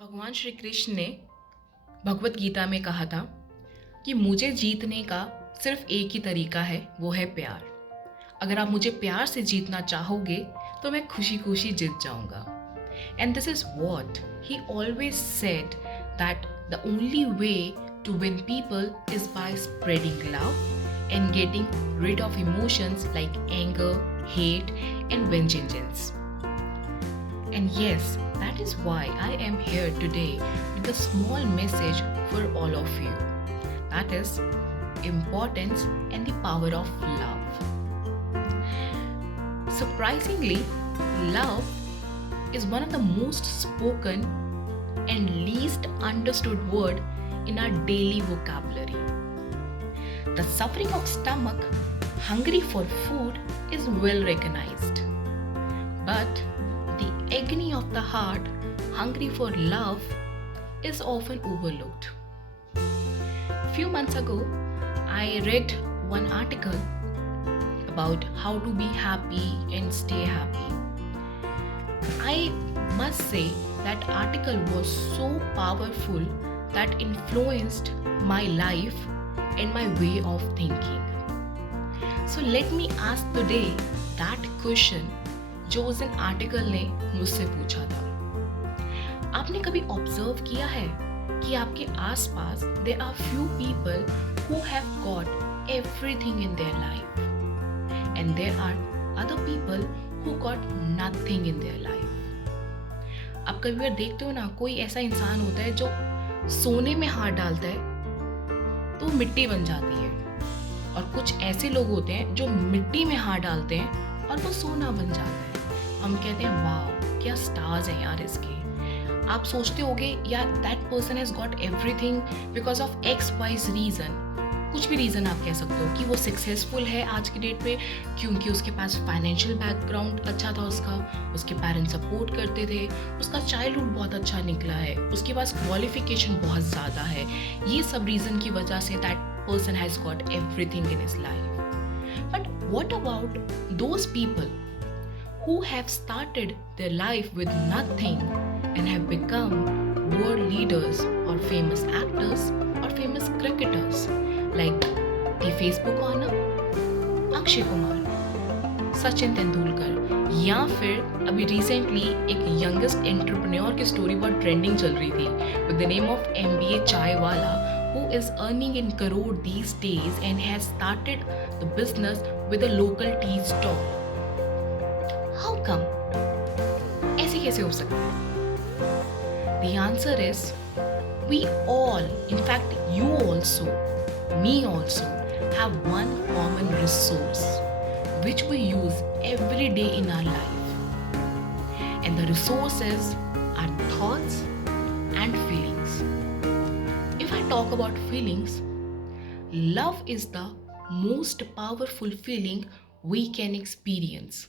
भगवान श्री कृष्ण ने भगवत गीता में कहा था कि मुझे जीतने का सिर्फ एक ही तरीका है, वो है प्यार। अगर आप मुझे प्यार से जीतना चाहोगे तो मैं खुशी खुशी जीत जाऊंगा। And this is what he always said, that the only way to win people is by spreading love and getting rid of emotions like anger, hate, and vengeance. And yes, that is why I am here today with a small message for all of you. That is importance and the power of love. Surprisingly, love is one of the most spoken and least understood word in our daily vocabulary. The suffering of stomach hungry for food is well recognized. But the agony of the heart hungry for love is often overlooked. Few months ago, I read one article about how to be happy and stay happy. I must say that article was so powerful that influenced my life and my way of thinking. So let me ask today that question जो उस दिन article ने मुझसे पूछा था। आपने कभी observe किया है कि आपके आसपास there are few people who have got everything in their life and there are other people who got nothing in their life. आप कभी बार देखते हो ना, कोई ऐसा इंसान होता है जो सोने में हाथ डालता है तो मिट्टी बन जाती है, और कुछ ऐसे लोग होते हैं जो मिट्टी में हाथ डालते हैं और वो सोना बन जाता है। हम कहते हैं वाह, क्या स्टार्स हैं यार इसके। आप सोचते होगे यार that person has got everything because of X Y Z reason. कुछ भी रीज़न आप कह सकते हो कि वो सक्सेसफुल है आज की डेट पे क्योंकि उसके पास फाइनेंशियल बैकग्राउंड अच्छा था, उसके पेरेंट्स सपोर्ट करते थे, उसका चाइल्डहुड बहुत अच्छा निकला है, उसके पास क्वालिफिकेशन बहुत ज़्यादा है। ये सब रीज़न की वजह say that person has got everything in his life. But what about those people who have started their life with nothing and have become world leaders or famous actors or famous cricketers like the Facebook owner Akshay Kumar, Sachin Tendulkar, या फिर अभी recently एक youngest entrepreneur की story बहुत trending चल रही थी with the name of MBA चाय वाला, who is earning in crore these days and has started the business with a local tea stall. How come? ऐसे कैसे हो सकता है? The answer is we all, in fact you also, me also, have one common resource which we use every day in our life. And the resource is our thoughts and feelings. If I talk about feelings, love is the most powerful feeling we can experience.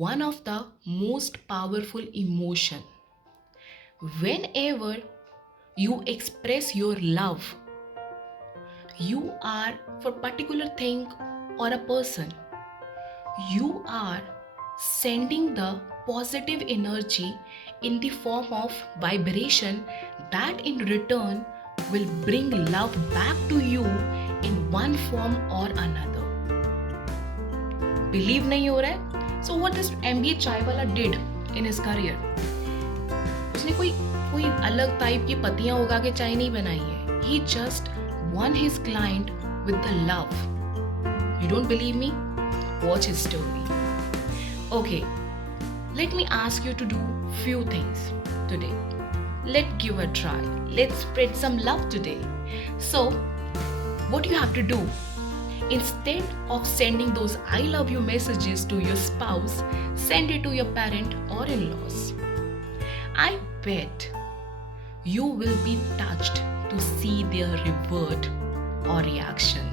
One of the most powerful emotion. Whenever you express your love, you are for particular thing or a person, you are sending the positive energy in the form of vibration that in return will bring love back to you in one form or another. Believe नहीं हो रहा है? So what this MBA चाय वाला did in his career? उसने कोई अलग type की पत्तियां उगा के चाय नहीं बनाई है. He just won his client with the love. You don't believe me? Watch his story. Okay, let me ask you to do few things today. Let's give a try. Let's spread some love today. So, what you have to do? Instead of sending those I love you messages to your spouse, send it to your parent or in-laws. I bet you will be touched to see their revert or reaction.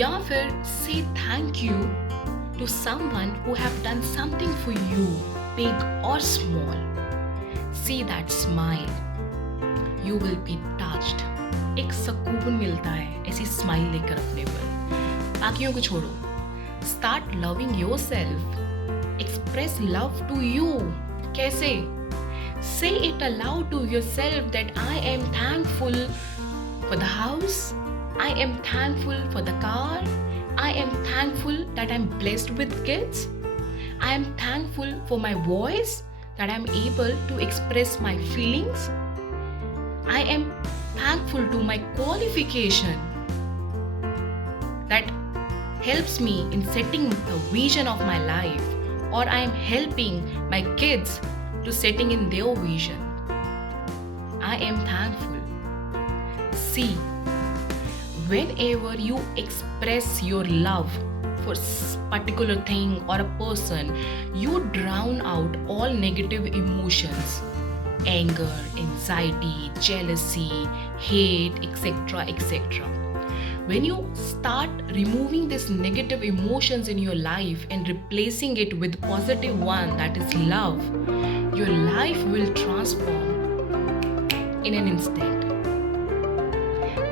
या फिर say thank you to someone who have done something for you, big or small. See that smile. You will be touched. एक सुकून मिलता है ऐसी smile लेकर अपने पर. बाकियों को छोड़ो. Start loving yourself. Express love to you. कैसे? Say it aloud to yourself that I am thankful for the house, I am thankful for the car, I am thankful that I'm blessed with kids, I am thankful for my voice, that I'm able to express my feelings, I am thankful to my qualification that helps me in setting the vision of my life, or I am helping my kids to setting in their vision. I am thankful. See, whenever you express your love for particular thing or a person, you drown out all negative emotions, anger, anxiety, jealousy, hate, etc., etc. When you start removing these negative emotions in your life and replacing it with positive one, that is love, your life will transform in an instant.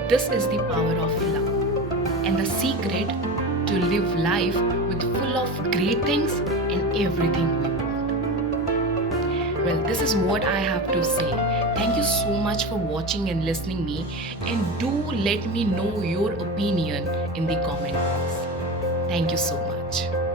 This is the power of love and the secret to live life with full of great things and everything we want. Well, this is what I have to say. Thank you so much for watching and listening me, and do let me know your opinion in the comment box. Thank you so much.